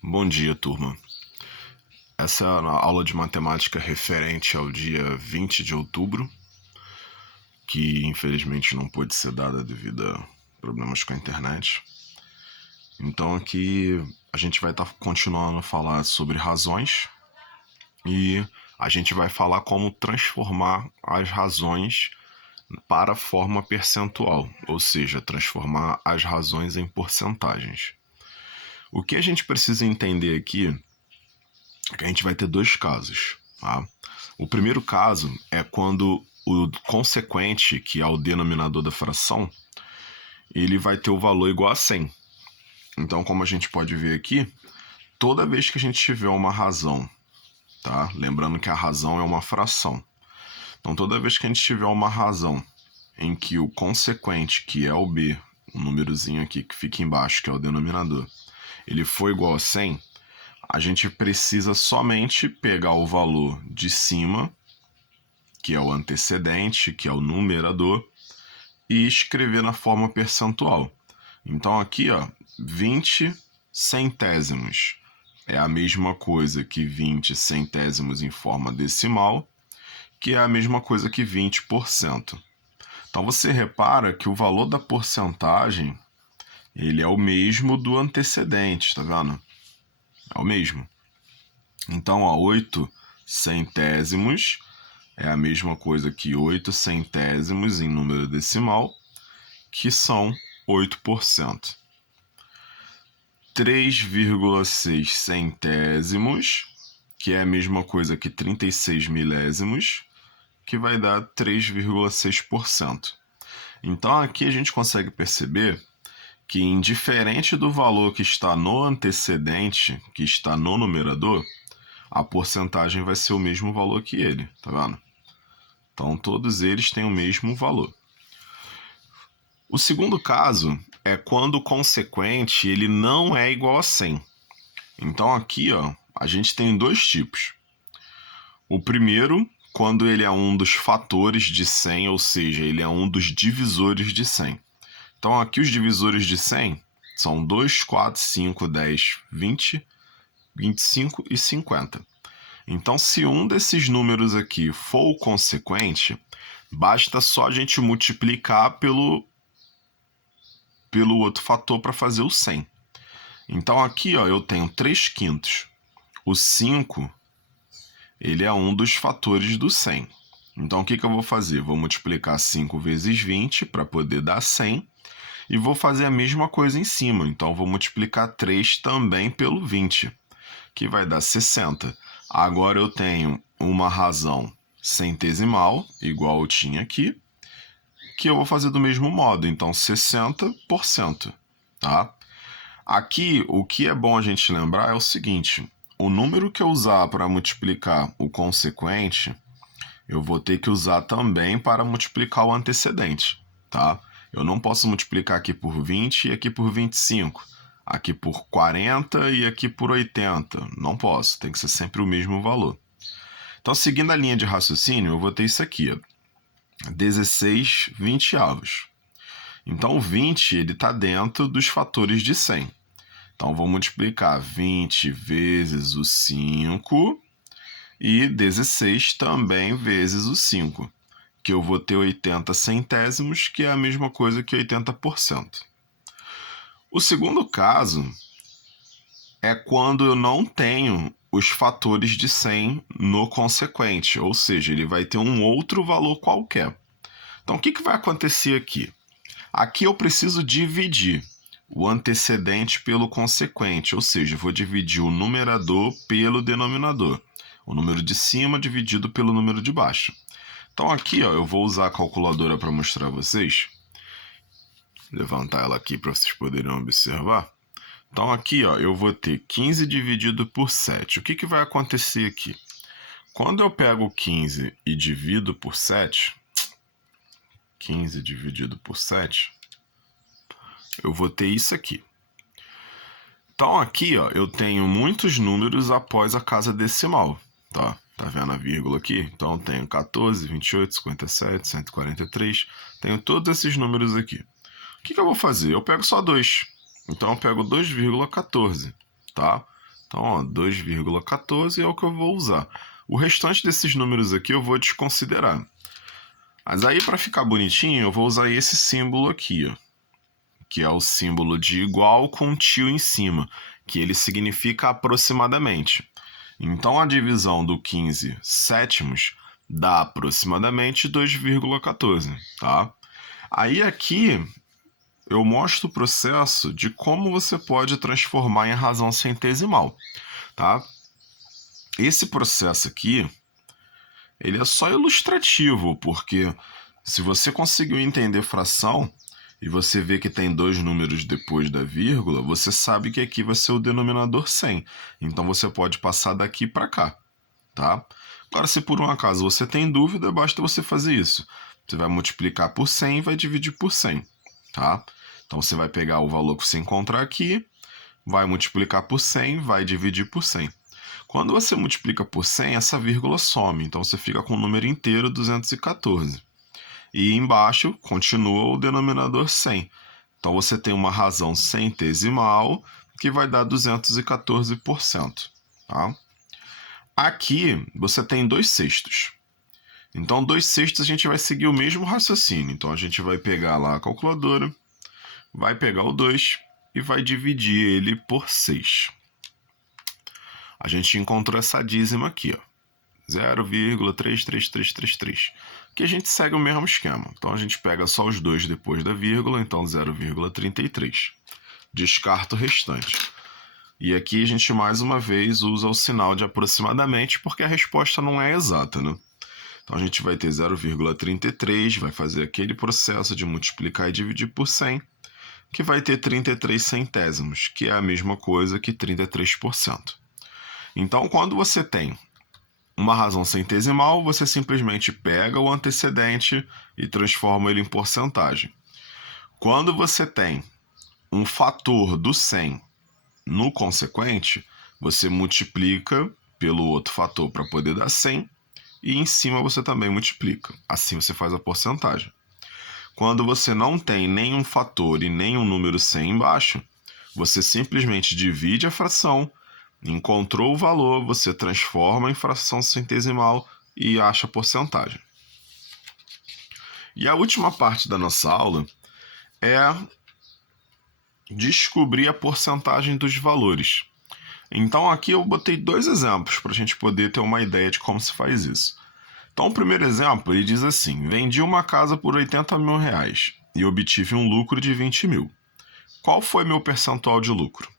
Bom dia, turma. Essa é a aula de matemática referente ao dia 20 de outubro, que infelizmente não pôde ser dada devido a problemas com a internet. Então aqui a gente vai estar continuando a falar sobre razões e a gente vai falar como transformar as razões para a forma percentual, ou seja, transformar as razões em porcentagens. O que a gente precisa entender aqui é que a gente vai ter dois casos, tá? O primeiro caso é quando o consequente, que é o denominador da fração, ele vai ter o valor igual a 100. Então, como a gente pode ver aqui, toda vez que a gente tiver uma razão, tá? Lembrando que a razão é uma fração. Então, toda vez que a gente tiver uma razão em que o consequente, que é o b, o númerozinho aqui que fica embaixo, que é o denominador, ele for igual a 100, a gente precisa somente pegar o valor de cima, que é o antecedente, que é o numerador, e escrever na forma percentual. Então aqui, 20 centésimos é a mesma coisa que 20 centésimos em forma decimal, que é a mesma coisa que 20%. Então você repara que o valor da porcentagem, ele é o mesmo do antecedente, tá vendo? É o mesmo. Então, 8 centésimos é a mesma coisa que 8 centésimos em número decimal, que são 8%. 3,6 centésimos, que é a mesma coisa que 36 milésimos, que vai dar 3,6%. Então, aqui a gente consegue perceber que, indiferente do valor que está no antecedente, que está no numerador, a porcentagem vai ser o mesmo valor que ele, tá vendo? Então, todos eles têm o mesmo valor. O segundo caso é quando o consequente ele não é igual a 100. Então, aqui a gente tem dois tipos. O primeiro, quando ele é um dos fatores de 100, ou seja, ele é um dos divisores de 100. Então, aqui os divisores de 100 são 2, 4, 5, 10, 20, 25 e 50. Então, se um desses números aqui for o consequente, basta só a gente multiplicar pelo outro fator para fazer o 100. Então, aqui eu tenho 3 quintos. O 5, ele é um dos fatores do 100. Então, o que eu vou fazer? Vou multiplicar 5 vezes 20 para poder dar 100. E vou fazer a mesma coisa em cima. Então, vou multiplicar 3 também pelo 20, que vai dar 60. Agora eu tenho uma razão centesimal, igual eu tinha aqui, que eu vou fazer do mesmo modo. Então, 60%. Tá? Aqui, o que é bom a gente lembrar é o seguinte. O número que eu usar para multiplicar o consequente, eu vou ter que usar também para multiplicar o antecedente. Tá? Eu não posso multiplicar aqui por 20 e aqui por 25. Aqui por 40 e aqui por 80. Não posso, tem que ser sempre o mesmo valor. Então, seguindo a linha de raciocínio, eu vou ter isso aqui, 16 vinteavos. Então, o 20 está dentro dos fatores de 100. Então, vou multiplicar 20 vezes o 5 e 16 também vezes o 5, que eu vou ter 80 centésimos, que é a mesma coisa que 80%. O segundo caso é quando eu não tenho os fatores de 100 no consequente, ou seja, ele vai ter um outro valor qualquer. Então, o que vai acontecer aqui? Aqui eu preciso dividir o antecedente pelo consequente, ou seja, eu vou dividir o numerador pelo denominador. O número de cima dividido pelo número de baixo. Então, aqui eu vou usar a calculadora para mostrar a vocês. Levantar ela aqui para vocês poderem observar. Então, aqui eu vou ter 15 dividido por 7. O que vai acontecer aqui? Quando eu pego 15 e divido por 7, 15 dividido por 7, eu vou ter isso aqui. Então, aqui eu tenho muitos números após a casa decimal. Tá vendo a vírgula aqui? Então, eu tenho 14, 28, 57, 143. Tenho todos esses números aqui. O que eu vou fazer? Eu pego só 2. Então, eu pego 2,14, tá? Então, ó, 2,14 é o que eu vou usar. O restante desses números aqui eu vou desconsiderar. Mas aí, para ficar bonitinho, eu vou usar esse símbolo aqui, ó, que é o símbolo de igual com um tio em cima, que ele significa aproximadamente. Então, a divisão do 15 sétimos dá aproximadamente 2,14, tá? Aí aqui eu mostro o processo de como você pode transformar em razão centesimal, tá? Esse processo aqui, ele é só ilustrativo, porque se você conseguiu entender fração e você vê que tem dois números depois da vírgula, você sabe que aqui vai ser o denominador 100. Então você pode passar daqui para cá, tá? Agora, se por um acaso você tem dúvida, basta você fazer isso. Você vai multiplicar por 100 e vai dividir por 100, tá? Então você vai pegar o valor que você encontrar aqui, vai multiplicar por 100, vai dividir por 100. Quando você multiplica por 100, essa vírgula some, então você fica com o número inteiro 214. E embaixo continua o denominador 100. Então você tem uma razão centesimal que vai dar 214%. Tá? Aqui você tem 2/6. Então 2/6 a gente vai seguir o mesmo raciocínio. Então a gente vai pegar lá a calculadora, vai pegar o 2 e vai dividir ele por 6. A gente encontrou essa dízima aqui, ó, 0,33333, que a gente segue o mesmo esquema. Então a gente pega só os dois depois da vírgula, então 0,33. Descarta o restante. E aqui a gente mais uma vez usa o sinal de aproximadamente, porque a resposta não é exata, né? Então a gente vai ter 0,33, vai fazer aquele processo de multiplicar e dividir por 100, que vai ter 33 centésimos, que é a mesma coisa que 33%. Então, quando você tem uma razão centesimal, você simplesmente pega o antecedente e transforma ele em porcentagem. Quando você tem um fator do 100 no consequente, você multiplica pelo outro fator para poder dar 100 e em cima você também multiplica. Assim você faz a porcentagem. Quando você não tem nenhum fator e nenhum número 100 embaixo, você simplesmente divide a fração, encontrou o valor, você transforma em fração centesimal e acha a porcentagem. E a última parte da nossa aula é descobrir a porcentagem dos valores. Então aqui eu botei dois exemplos para a gente poder ter uma ideia de como se faz isso. Então o primeiro exemplo, ele diz assim: vendi uma casa por 80 mil reais e obtive um lucro de 20 mil. Qual foi meu percentual de lucro?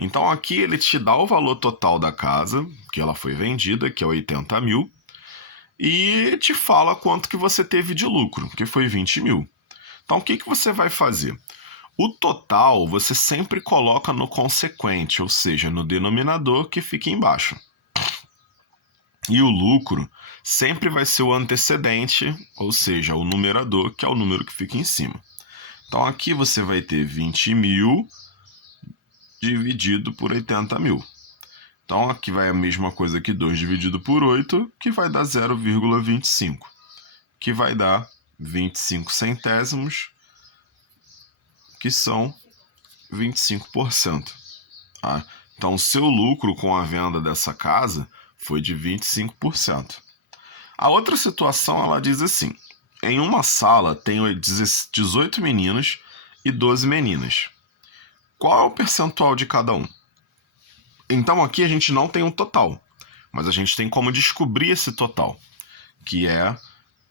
Então aqui ele te dá o valor total da casa, que ela foi vendida, que é 80 mil, e te fala quanto que você teve de lucro, que foi 20 mil. Então o que você vai fazer? O total você sempre coloca no consequente, ou seja, no denominador que fica embaixo. E o lucro sempre vai ser o antecedente, ou seja, o numerador, que é o número que fica em cima. Então aqui você vai ter 20 mil dividido por 80 mil. Então aqui vai a mesma coisa que 2 dividido por 8, que vai dar 0,25, que vai dar 25 centésimos, que são 25%. Tá? Então o seu lucro com a venda dessa casa foi de 25%. A outra situação, ela diz assim: em uma sala tem 18 meninos e 12 meninas. Qual é o percentual de cada um? Então aqui a gente não tem um total, mas a gente tem como descobrir esse total, que é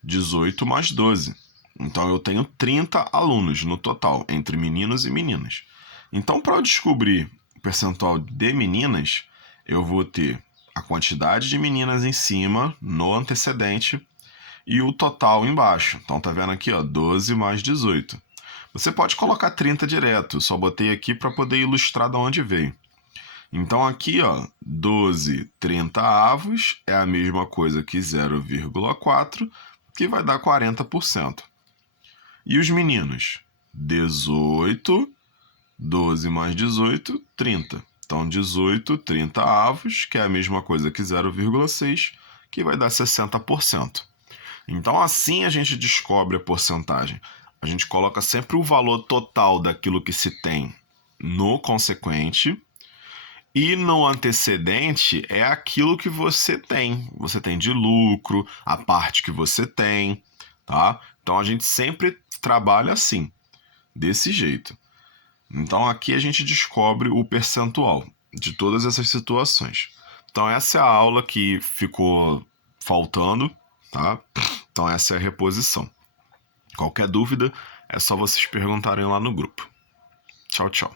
18 mais 12. Então eu tenho 30 alunos no total, entre meninos e meninas. Então, para eu descobrir o percentual de meninas, eu vou ter a quantidade de meninas em cima, no antecedente, e o total embaixo. Então tá vendo aqui, ó, 12 mais 18. Você pode colocar 30 direto, só botei aqui para poder ilustrar de onde veio. Então aqui, ó, 12 30avos é a mesma coisa que 0,4, que vai dar 40%. E os meninos? 18, 12 mais 18, 30. Então 18 30avos, que é a mesma coisa que 0,6, que vai dar 60%. Então assim a gente descobre a porcentagem. A gente coloca sempre o valor total daquilo que se tem no consequente E no antecedente é aquilo que você tem. Você tem de lucro, a parte que você tem, tá? Então a gente sempre trabalha assim, desse jeito. Então aqui a gente descobre o percentual de todas essas situações. Então essa é a aula que ficou faltando, tá? Então essa é a reposição. Qualquer dúvida é só vocês perguntarem lá no grupo. Tchau, tchau.